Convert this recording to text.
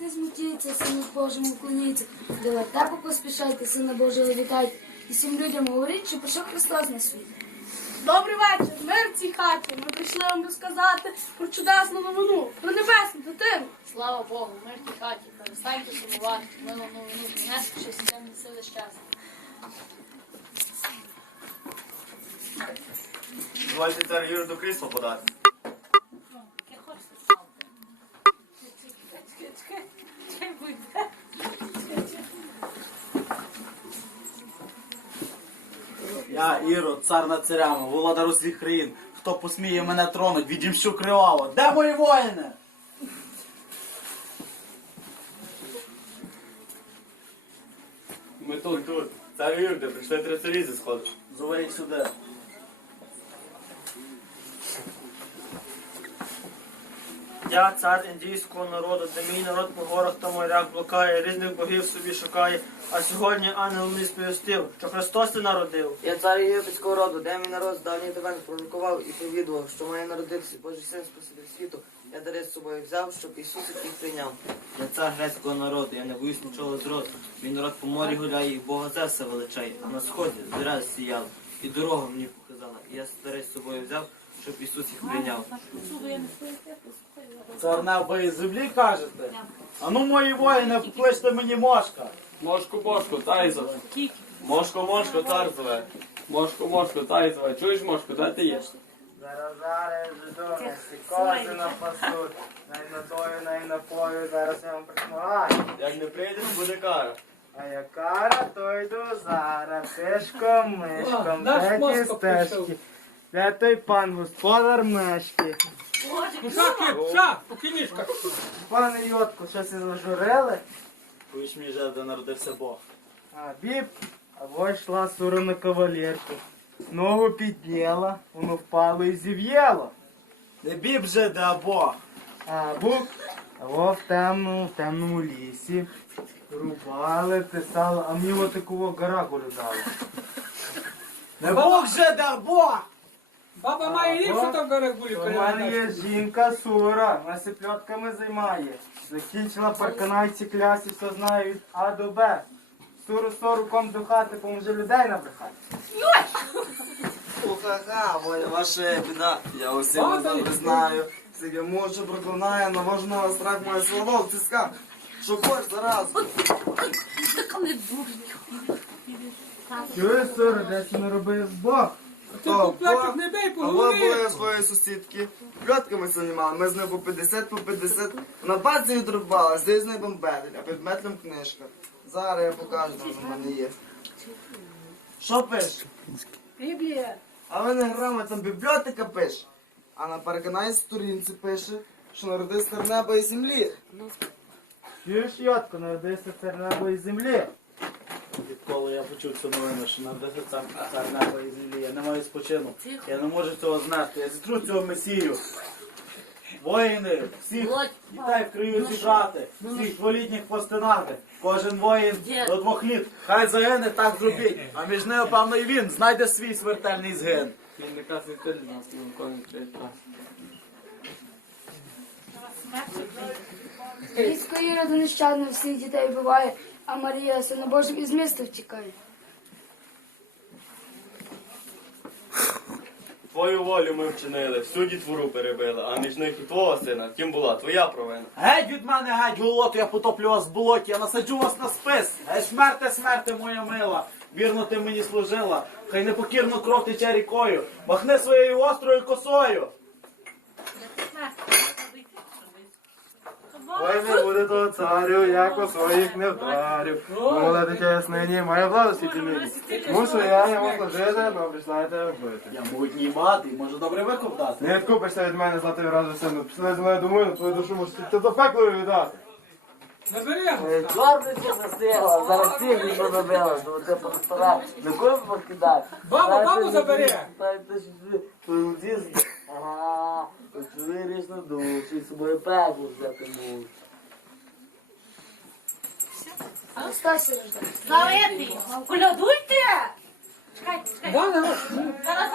Не смутіться, сину Божому вклоніться. До вертепу поспішайте, сина Божого вітайте. І всім людям говоріть, що прийшов Христос на світ. Добрий вечір, мир в цій хаті. Ми прийшли вам розказати про чудесну новину, про небесну дитину. Слава Богу, мир в тій хаті, перестаньте сумувати, милу новину, принести щось сильне сили щастя. Дозвольте цар Юру до крісла подати. Я, Ірод, цар над царями, володар усіх країн. Хто посміє мене тронуть, відімщу криваво. Де мої воїни? Ми тут, тут. Цар Юрде, прийшли три царі зі сходу. Зови їх сюди. Я цар індійського народу, де мій народ по горах та морях блукає, різних богів собі шукає. А сьогодні ангел мені сповістив, що Христос ти народив. Я цар єгипетського роду, де мій народ з давніх давен пророкував і повідував, що має народитися Божий син спаситель світу. Я дари з собою взяв, щоб Ісус їх прийняв. Я цар грецького народу, я не боюсь нічого зроду. Мій народ по морі гуляє, і Бога Зевса величає, а на сході зоря сіяла, і дорогу мені показала. І я старець з собою взяв, щоб Ісус їх прийняв. Цар неба і землі кажете? А ну мої воїни, покличте мені мошка. Мошку, мошку, тай зове. Мошко, мошко, цар зове. Мошко, мошко, тай. Чуєш, мошко, де ти є? Зараз зараз жидони, кози напасуть, най надою, най напою, зараз я вам присмагаю. Як не прийдеш, буде кара. А я кара, то йду зараз, тишком, мишком, де ті стежки. Де той пан господар мешки? Пане Йотко, щось і зажурили? Повіч мені вже, де народився Бог. А біб, або йшла сура на кавалерку. Ногу підняла, воно впало і зів'яло. Не біб же, де а Бог. А бук, або в темному, в темному лісі. Рубали, писали, а мені от такого гараку дали. Не Бог же, де Бог. Баба має ліпше там горах були У мене є жінка сура, вона сипльотками займає. Закінчила парканайці клясі, все знає від А до Б. Суру сору ком до хати, поможе людей набрехати. Уха-ха, воля ваша біда. Я усім добре знаю. Сиге мовче проклинає, навожного страх моє слово в тисках. Що хоч зараз. Чуєш, сура, десь не робив Бог. Ти поплачок не бей по Або голові. своєї сусідки. Пльотками займали, ми з нею по 50, по 50. На баці відрубала, здесь з нею бомбетель, а під метлем книжка. Зараз я покажу, що в мене є. Що пиш? Біблія. А в мене грамотом бібліотека пише. А на переконаній сторінці пише, що народився неба і землі. Чуєш, Йотко, народився неба і землі. Відколи я почув цю новину, що народився цар, цар неба землі, я не маю спочину. Я не можу цього знати. Я зітру цього месію. Воїни, всіх дітей в краю зібрати, всіх дволітніх постинати. Кожен воїн до двох літ. Хай загине, так зробіть. А між ними, певно, і він знайде свій смертельний згин. Він не каже, ти нас. Військо Іроду нещадно всіх дітей вбиває, а Марія, сина Божим, із міста втікає. Твою волю ми вчинили, всю дітвору перебили, а між них і твого сина, ким була твоя провина. Геть від мене, геть, голоту, я потоплю вас в болоті, я насаджу вас на спис. Геть смерте, смерте, моя мила. Вірно ти мені служила, хай непокірно кров тече рікою. Махни своєю острою косою. Ой, не буде того царю, як у своїх не вдарю. Молоде чеснині, моя влада світі нині. Мушу я йому служити, бо прийшла я тебе вбити. Я могутній мати, може добре викуп дати. Не відкупишся від мене златий разу сину. Пішли з мною домою, твою душу можеш ти до пеклою віддати. Набери. Чорниця зараз що ти. На кого? Бабу, бабу забери. Ага, виріш на душу, і з собою пекло взяти можеш. Христос рождає. ти. Колядуйте! Чекайте, чекайте. Зараз, зараз,